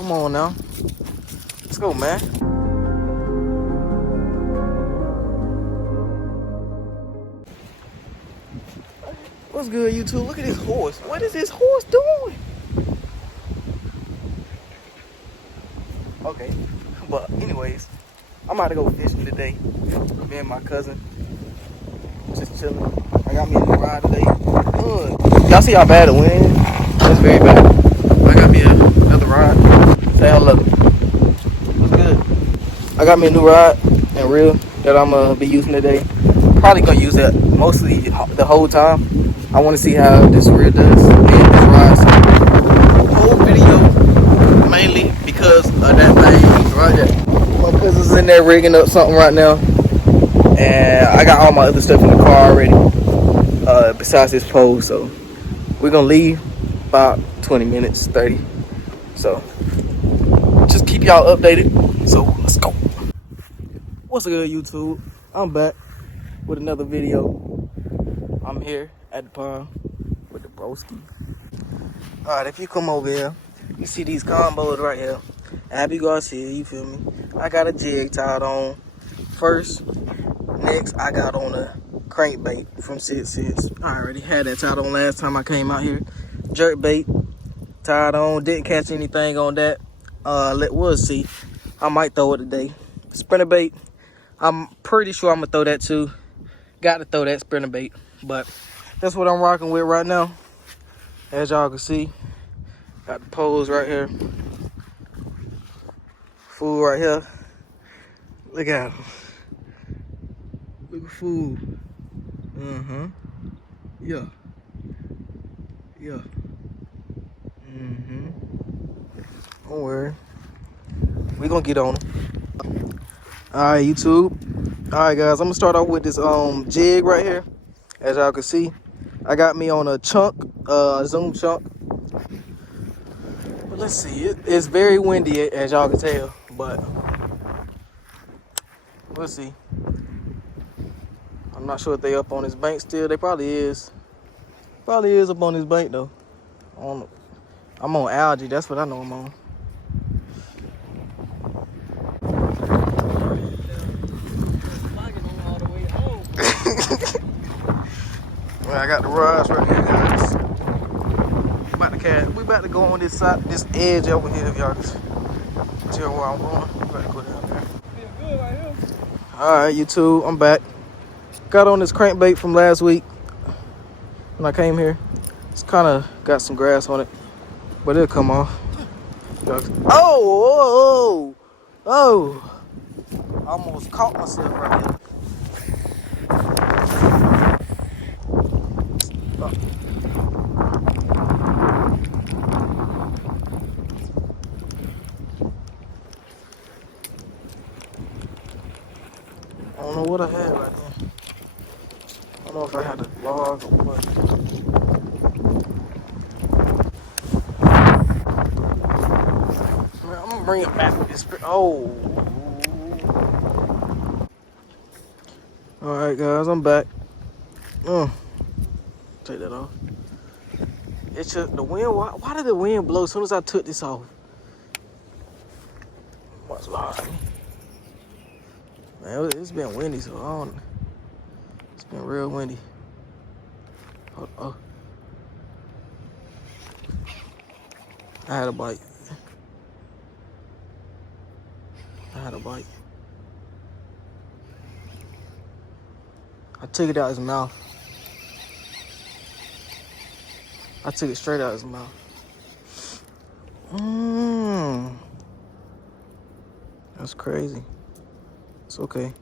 Come on now. Let's go, man. What's good, YouTube? Look at this horse. What is this horse doing? Okay. But anyways, I'm about to go fishing today. Me and my cousin. Just chilling. I got me a new ride today. Good. Y'all see how bad the wind is? It's very bad. I got me another ride. Say hello. What's good? I got me a new ride and reel that I'm gonna be using today. Probably gonna use it mostly the whole time. I want to see how this reel does and this ride. So, whole video mainly because of that thing right there. My cousin's in there rigging up something right now, and I got all my other stuff in the car already. Besides this pole, so we're gonna leave about 20 minutes, 30. So just keep y'all updated. So let's go. What's good, YouTube? I'm back with another video. I'm here at the pond with the broski. Alright, if you come over here, you see these combos right here. Abby Garcia, you feel me? I got a jig tied on first. Next, I got on a crankbait from Sid Sis. I already had that tied on last time I came out here. Jerk bait tied on. Didn't catch anything on that. We'll see. I might throw it today. Spinner bait. I'm pretty sure I'm gonna throw that too. Got to throw that spinner bait. But that's what I'm rocking with right now. As y'all can see, got the poles right here. Food right here. Look at him. Look at food. Yeah. Yeah. Don't worry. We gonna get on it. Alright, YouTube. Alright, guys. I'm gonna start off with this jig right here. As y'all can see, I got me on a chunk, zoom chunk. But let's see. It's very windy, as y'all can tell. But we'll see. I'm not sure if they up on this bank still. They probably is. Probably is up on this bank though. I don't know. I'm on algae. That's what I know I'm on. Well, I got the rods right here, guys. We about to go on this side, this edge over here, if y'all can tell where I'm going. We about to go down there. All right, YouTube, I'm back. Got on this crankbait from last week when I came here. It's kind of got some grass on it, but it'll come off. Oh! I almost caught myself right here. I don't know what I had right there. I don't know if I had a log or what. Man, I'm gonna bring it back with this. Oh. Alright, guys, I'm back. Take that off. It's just the wind. Why did the wind blow as soon as I took this off? What's behind me? Man, it's been windy, so I don't. It's been real windy. Oh. I had a bite. I took it out his mouth. I took it straight out his mouth. That's crazy. It's okay.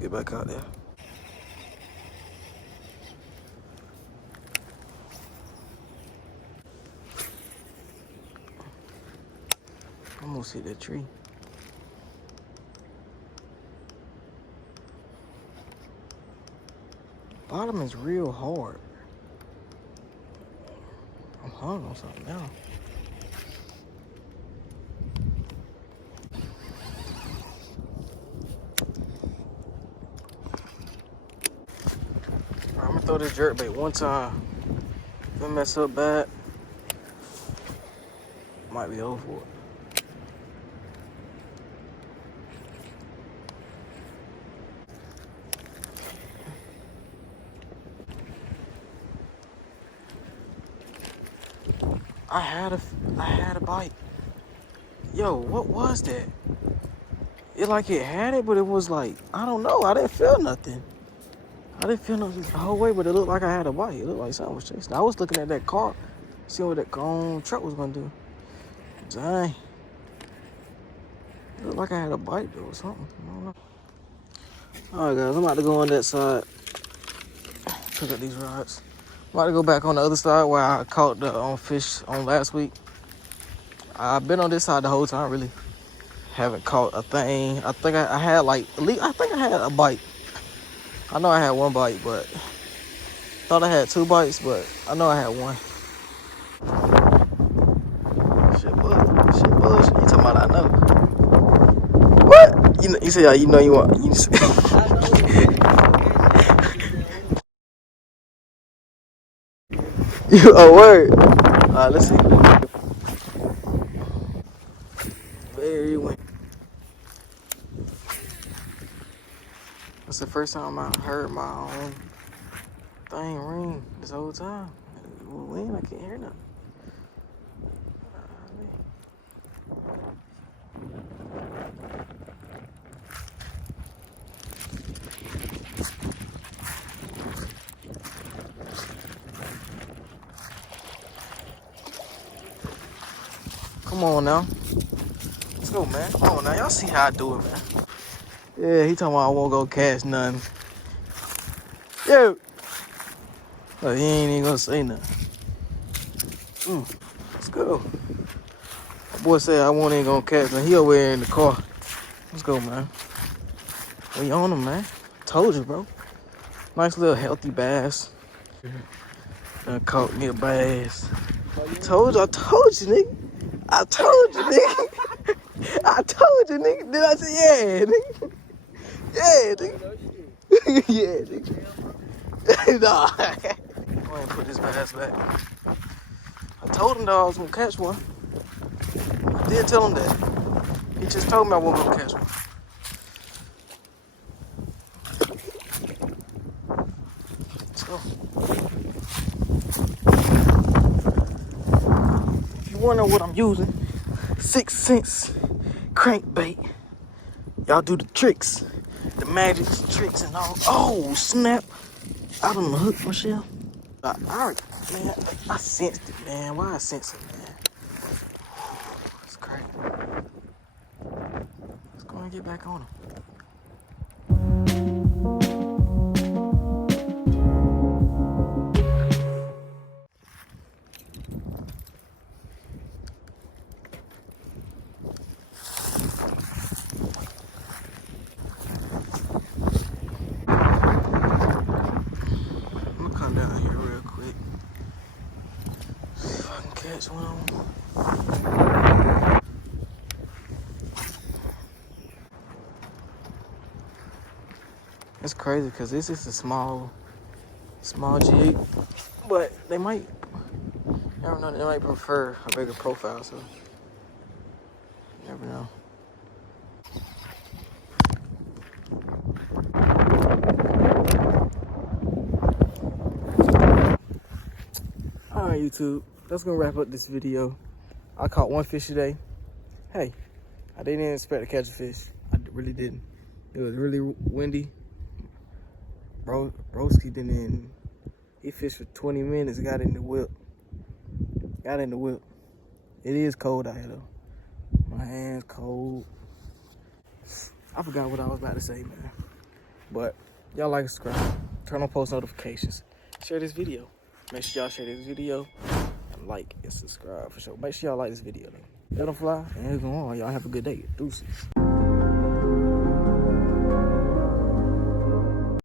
Get back out there. I'm gonna see that tree. Bottom is real hard. I'm hung on something now. I'm gonna throw this jerk bait one time. If it mess up bad, might be over for it. I had a bite. Yo, what was that? It like it had it, but it was like, I don't know. I didn't feel nothing. I didn't feel nothing the whole way, but it looked like I had a bite. It looked like something was chasing. I was looking at that car, seeing what that truck was gonna do. Dang. It looked like I had a bite though or something. I don't know. Alright guys, I'm about to go on that side. Pick up these rods. I'm about to go back on the other side where I caught the fish on last week. I've been on this side the whole time, really. Haven't caught a thing. I think I had like, at least, I think I had a bite. I know I had one bite, but thought I had 2 bites, but I know I had one. Shit buzz. You talking about I know? What? You say you know you want. You oh word. Alright, let's see. Very win. That's the first time I heard my own thing ring this whole time. When I can't hear nothing. Come on now. Let's go, man. Come on now. Y'all see how I do it, man. Yeah, he talking about I won't go catch nothing. Yo. But he ain't even gonna say nothing. Let's go. My boy said I won't even gonna catch nothing. He over there in the car. Let's go, man. We on him, man. Told you, bro. Nice little healthy bass. Caught me a bass. I told you, nigga. I told you, nigga. I told you, nigga. Then I said, yeah, nigga. Yeah, nigga. Yeah, nigga. Nah. I'm gonna put this bass back. I told him though I was gonna catch one. I did tell him that. He just told me I wasn't gonna catch one. Let's go. If you wanna know what I'm using, 6 Sense crankbait. Y'all do the tricks, the magic tricks and all. Oh snap! Out on the hook, Michelle. Man, I sensed it, man. Why I sense it, man? It's crazy. Let's go and get back on him. I'm gonna come down here real quick. See if I can catch one of them. It's crazy because this is a small jig, but they might, I don't know, they might prefer a bigger profile, so you never know. Alright, YouTube, that's gonna wrap up this video. I caught 1 fish today. Hey, I didn't expect to catch a fish. I really didn't. It was really windy. Broski didn't. He fished for 20 minutes, got in the whip. It is cold out here though. My hands cold. I forgot what I was about to say, man. But y'all like and subscribe. Turn on post notifications. Share this video. Make sure y'all share this video. And like and subscribe for sure. Make sure y'all like this video though. Let them fly. And it's going on. Y'all have a good day. Deuces.